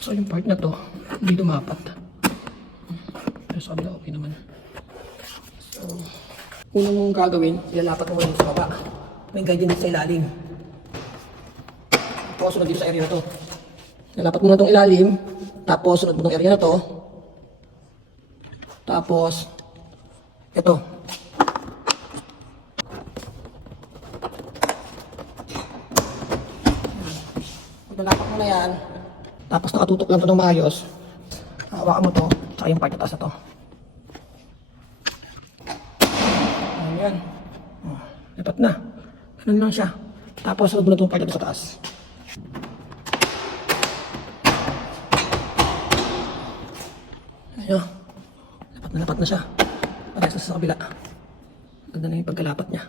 So yung part na to, hindi lumapat. Pero sa kabila, okay naman. So, unang mong gagawin, ilalapat mo ngayon sa baba. May guide din sa ilalim. Tapos sunod dito sa area na to. Ilalapat mo na itong ilalim. Tapos sunod mo itong area na to. Tapos, ito. Ilalapat mo na yan. Tapos nakatutok lang ito ng maayos. Hawakan mo to, tsaka yung part na taas na to. Ayan. Oh, dapat na. Ganun lang siya. Tapos sunod mo na itong part na sa taas. Ayan. Lapat na siya. Parehas sa kabila. Ganda na yung pagkalapat niya.